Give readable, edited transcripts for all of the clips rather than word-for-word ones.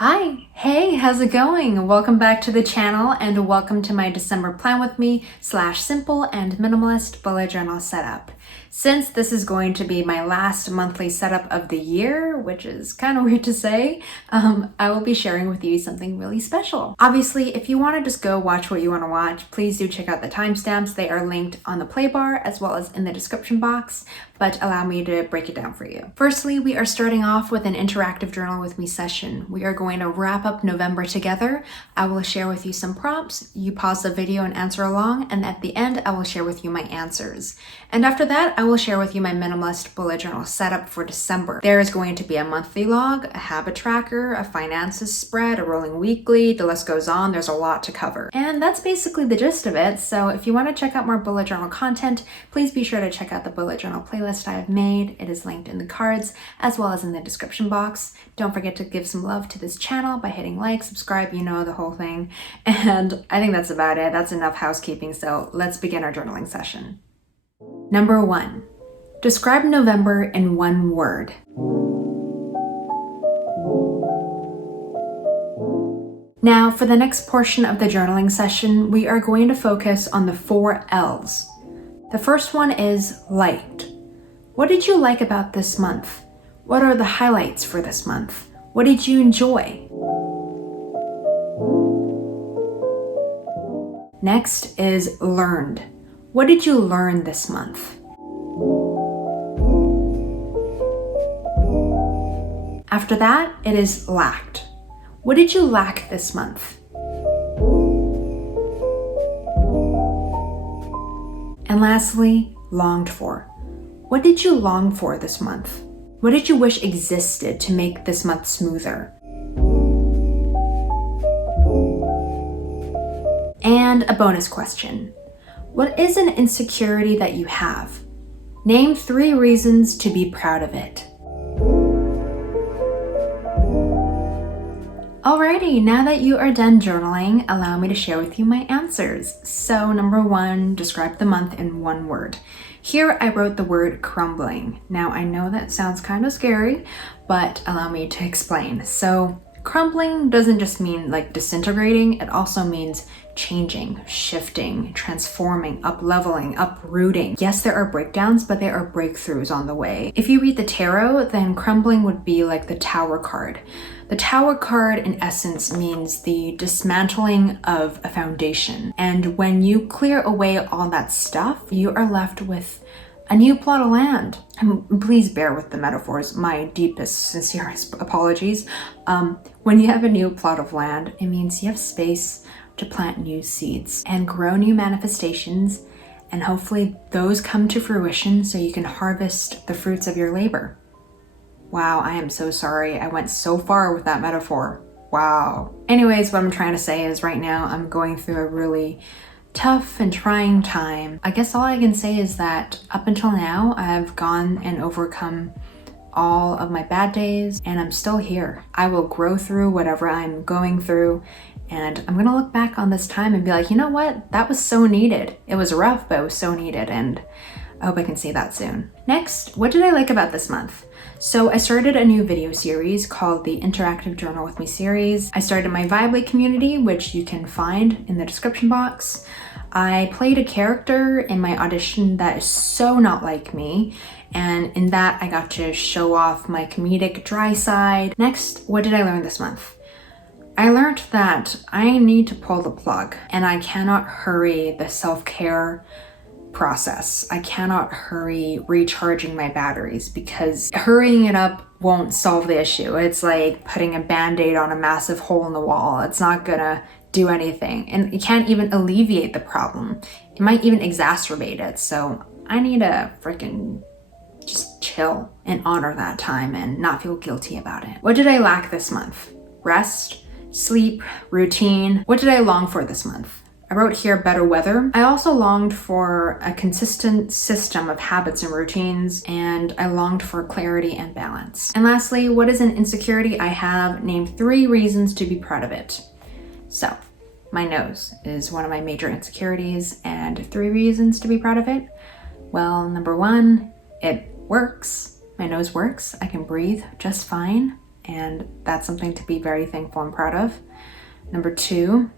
Hi, hey, how's it going? Welcome back to the channel and welcome to my December plan with me / simple and minimalist bullet journal setup. Since this is going to be my last monthly setup of the year, which is kind of weird to say, I will be sharing with you something really special. Obviously, if you want to just go watch what you want to watch, please do check out the timestamps. They are linked on the play bar as well as in the description box, but allow me to break it down for you. Firstly, we are starting off with an interactive journal with me session. We are going to wrap up November together. I will share with you some prompts. You pause the video and answer along, and at the end, I will share with you my answers. And after that, I will share with you my minimalist bullet journal setup for December. There is going to be a monthly log, a habit tracker, a finances spread, a rolling weekly, the list goes on. There's a lot to cover. And that's basically the gist of it. So if you want to check out more bullet journal content, please be sure to check out the bullet journal playlist I have made. It is linked in the cards as well as in the description box. Don't forget to give some love to this channel by hitting like, subscribe, you know, the whole thing. And I think that's about it. That's enough housekeeping. So let's begin our journaling session. Number 1. Describe November in one word. Now, for the next portion of the journaling session, we are going to focus on the 4 L's. The first one is light. What did you like about this month? What are the highlights for this month? What did you enjoy? Next is learned. What did you learn this month? After that, it is lacked. What did you lack this month? And lastly, longed for. What did you long for this month? What did you wish existed to make this month smoother? And a bonus question. What is an insecurity that you have? Name 3 reasons to be proud of it. Alrighty, now that you are done journaling, allow me to share with you my answers. So number 1, describe the month in one word. Here I wrote the word crumbling. Now I know that sounds kind of scary, but allow me to explain. So crumbling doesn't just mean like disintegrating, it also means changing, shifting, transforming, up-leveling, uprooting. Yes, there are breakdowns, but there are breakthroughs on the way. If you read the tarot, then crumbling would be like the Tower card. The Tower card, in essence, means the dismantling of a foundation. And when you clear away all that stuff, you are left with a new plot of land. And please bear with the metaphors, my deepest, sincerest apologies. When you have a new plot of land, it means you have space to plant new seeds and grow new manifestations, and hopefully those come to fruition so you can harvest the fruits of your labor. Wow, I am so sorry. I went so far with that metaphor. Wow. Anyways, what I'm trying to say is right now I'm going through a really tough and trying time. I guess all I can say is that up until now, I've gone and overcome all of my bad days, and I'm still here. I will grow through whatever I'm going through, and I'm gonna look back on this time and be like, you know what? That was so needed. It was rough, but it was so needed, and I hope I can see that soon. Next, what did I like about this month? So I started a new video series called the Interactive Journal with Me series. I started my Vibely community, which you can find in the description box. I played a character in my audition that is so not like me, and in that I got to show off my comedic dry side. Next, what did I learn this month? I learned that I need to pull the plug, and I cannot hurry the self-care process. I cannot hurry recharging my batteries because hurrying it up won't solve the issue. It's like putting a band-aid on a massive hole in the wall. It's not gonna do anything, and it can't even alleviate the problem. It might even exacerbate it. So I need to freaking just chill and honor that time and not feel guilty about it. What did I lack this month? Rest, sleep, routine. What did I long for this month? I wrote here better weather. I also longed for a consistent system of habits and routines, and I longed for clarity and balance. And lastly, what is an insecurity I have? Name 3 reasons to be proud of it. So, my nose is one of my major insecurities, and 3 reasons to be proud of it. Well, number 1, it works. My nose works. I can breathe just fine. and that's something to be very thankful and proud of. Number 2,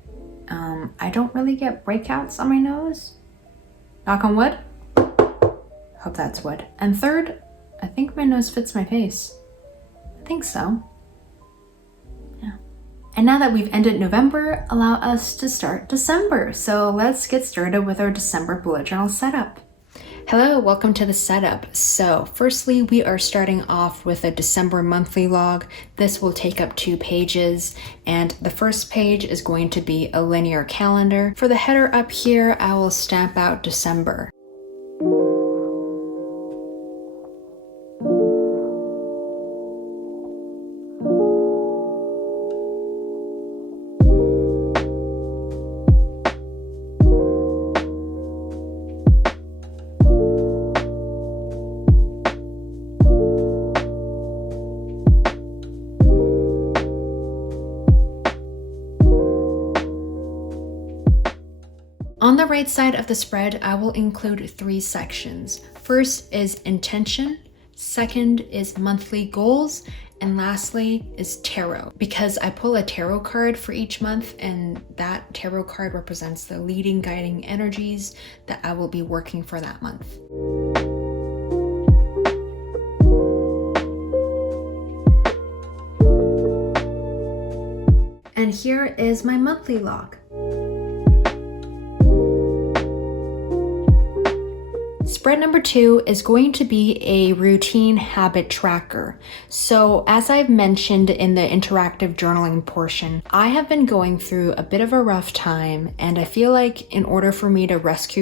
I don't really get breakouts on my nose. Knock on wood. Hope that's wood. And 3rd, I think my nose fits my face. I think so. Yeah. And now that we've ended November, allow us to start December. So let's get started with our December bullet journal setup. Hello, welcome to the setup. So firstly, we are starting off with a December monthly log. This will take up 2 pages, and the first page is going to be a linear calendar. For the header up here, I will stamp out December. On the right side of the spread, I will include 3 sections. First is intention, second is monthly goals, and lastly is tarot. Because I pull a tarot card for each month, and that tarot card represents the leading guiding energies that I will be working for that month. And here is my monthly log. Spread number 2 is going to be a routine habit tracker. So as I've mentioned in the interactive journaling portion, I have been going through a bit of a rough time, and I feel like in order for me to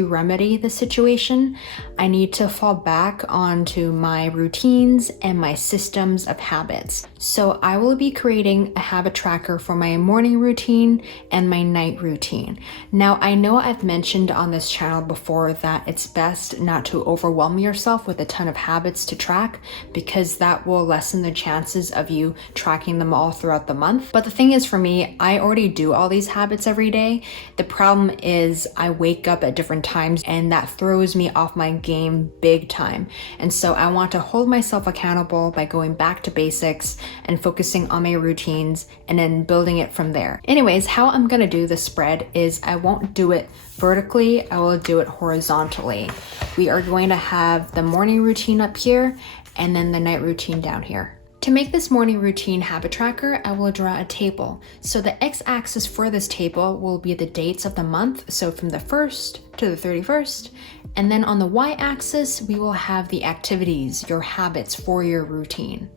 remedy the situation, I need to fall back onto my routines and my systems of habits. So I will be creating a habit tracker for my morning routine and my night routine. Now, I know I've mentioned on this channel before that it's best not to overwhelm yourself with a ton of habits to track, because that will lessen the chances of you tracking them all throughout the month. But the thing is, for me, I already do all these habits every day. The problem is I wake up at different times, and that throws me off my game big time. And so I want to hold myself accountable by going back to basics and focusing on my routines and then building it from there. Anyways, how I'm gonna do the spread is I won't do it vertically, I will do it horizontally. We are going to have the morning routine up here and then the night routine down here. To make this morning routine habit tracker, I will draw a table. So the x-axis for this table will be the dates of the month, so from the 1st to the 31st. And then on the y-axis, we will have the activities, your habits for your routine.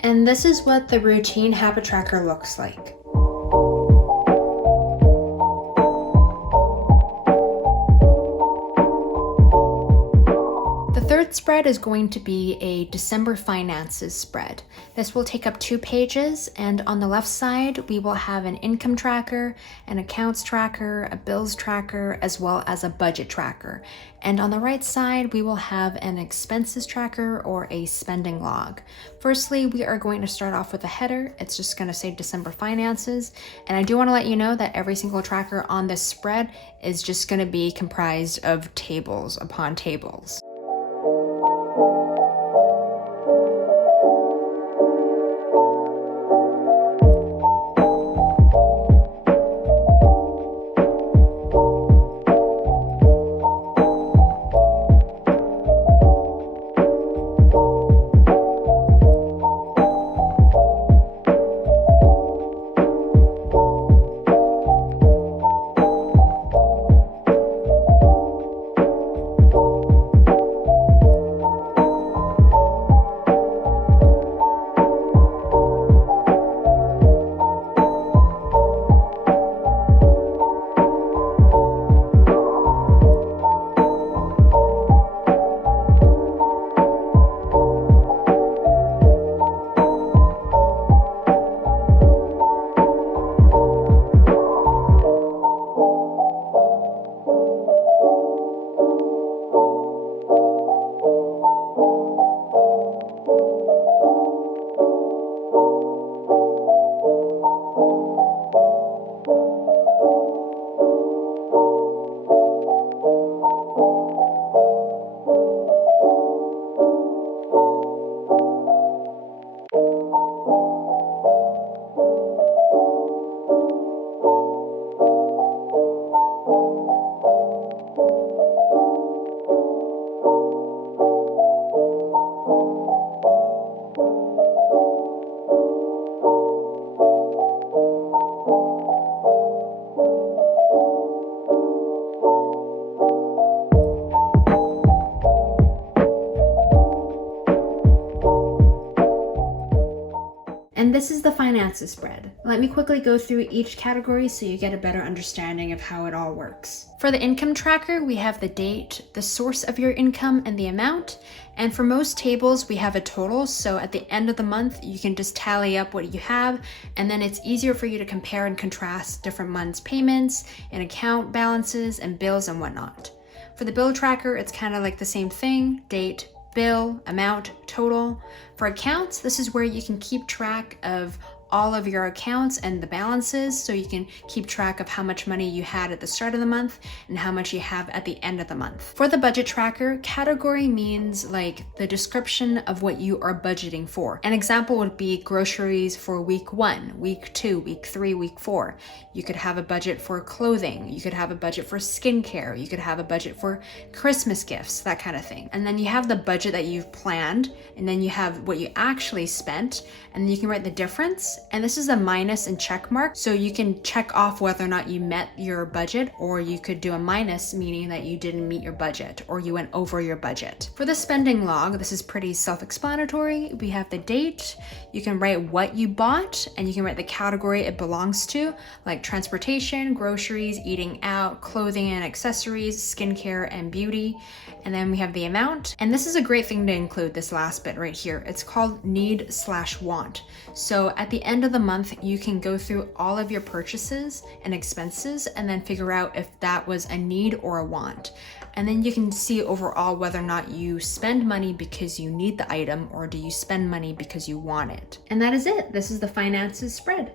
And this is what the routine habit tracker looks like. The third spread is going to be a December finances spread. This will take up 2 pages, and on the left side we will have an income tracker, an accounts tracker, a bills tracker, as well as a budget tracker. And on the right side we will have an expenses tracker or a spending log. Firstly, we are going to start off with a header. It's just going to say December finances, and I do want to let you know that every single tracker on this spread is just going to be comprised of tables upon tables. this is the finances spread. Let me quickly go through each category so you get a better understanding of how it all works. For the income tracker, we have the date, the source of your income, and the amount. And for most tables, we have a total. So at the end of the month, you can just tally up what you have, and then it's easier for you to compare and contrast different months' payments and account balances and bills and whatnot. For the bill tracker, it's kind of like the same thing, date, bill, amount, total. For accounts, this is where you can keep track of all of your accounts and the balances, so you can keep track of how much money you had at the start of the month and how much you have at the end of the month. For the budget tracker, category means like the description of what you are budgeting for. An example would be groceries for week 1, week 2, week 3, week 4. You could have a budget for clothing, you could have a budget for skincare, you could have a budget for Christmas gifts, that kind of thing. And then you have the budget that you've planned, and then you have what you actually spent, and then you can write the difference. And this is a minus and check mark, so you can check off whether or not you met your budget, or you could do a minus, meaning that you didn't meet your budget or you went over your budget. For the spending log, this is pretty self-explanatory. We have the date, you can write what you bought, and you can write the category it belongs to, like transportation, groceries, eating out, clothing and accessories, skincare and beauty. And then we have the amount, and this is a great thing to include, this last bit right here. It's called need/want. So at the end of the month, you can go through all of your purchases and expenses and then figure out if that was a need or a want. And then you can see overall whether or not you spend money because you need the item, or do you spend money because you want it. And that is it. This is the finances spread.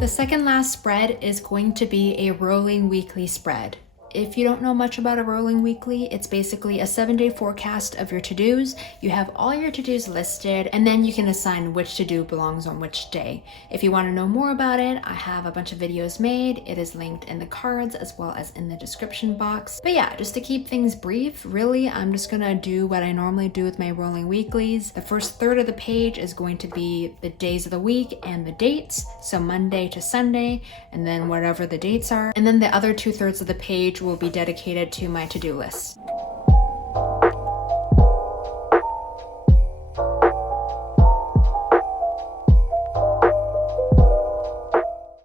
The second last spread is going to be a rolling weekly spread. If you don't know much about a rolling weekly, it's basically a 7-day forecast of your to-dos. You have all your to-dos listed, and then you can assign which to-do belongs on which day. If you want to know more about it, I have a bunch of videos made. It is linked in the cards as well as in the description box. But yeah, just to keep things brief, really, I'm just gonna do what I normally do with my rolling weeklies. The first third of the page is going to be the days of the week and the dates, so Monday to Sunday, and then whatever the dates are. And then the other 2/3 of the page will be dedicated to my to-do list.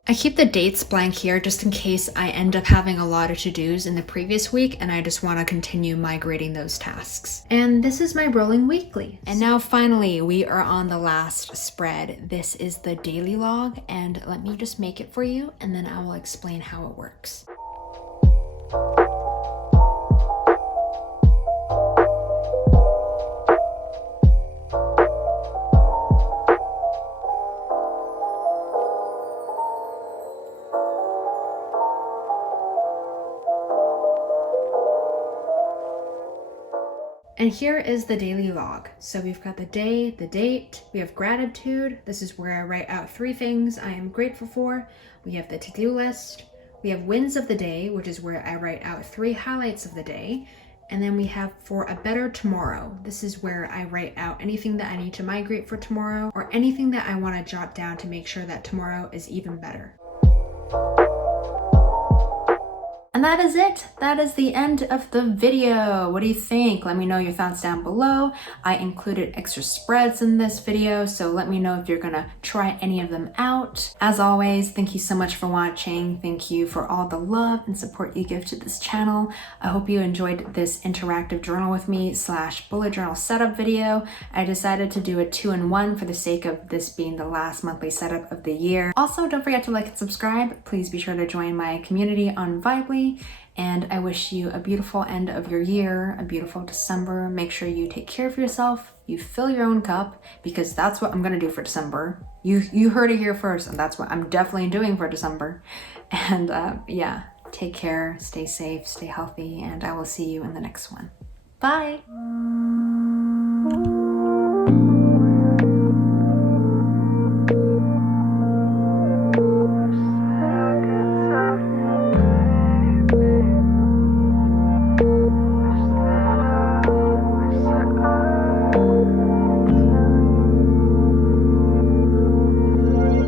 I keep the dates blank here just in case I end up having a lot of to-dos in the previous week and I just want to continue migrating those tasks. And this is my rolling weekly. And now finally, we are on the last spread. This is the daily log, and let me just make it for you and then I will explain how it works. And here is the daily log. So we've got the day, the date, we have gratitude. This is where I write out 3 things I am grateful for. We have the to-do list. We have wins of the day, which is where I write out 3 highlights of the day. And then we have for a better tomorrow. This is where I write out anything that I need to migrate for tomorrow, or anything that I want to jot down to make sure that tomorrow is even better. And that is it. That is the end of the video. What do you think? Let me know your thoughts down below. I included extra spreads in this video, so let me know if you're gonna try any of them out. As always, thank you so much for watching. Thank you for all the love and support you give to this channel. I hope you enjoyed this interactive journal with me / bullet journal setup video. I decided to do a 2-in-1 for the sake of this being the last monthly setup of the year. Also, don't forget to like and subscribe. Please be sure to join my community on Vibely. And I wish you a beautiful end of your year, a beautiful December. Make sure you take care of yourself, you fill your own cup, because that's what I'm gonna do for December. You heard it here first, and that's what I'm definitely doing for December. And yeah, take care, stay safe, stay healthy, and I will see you in the next one. Bye!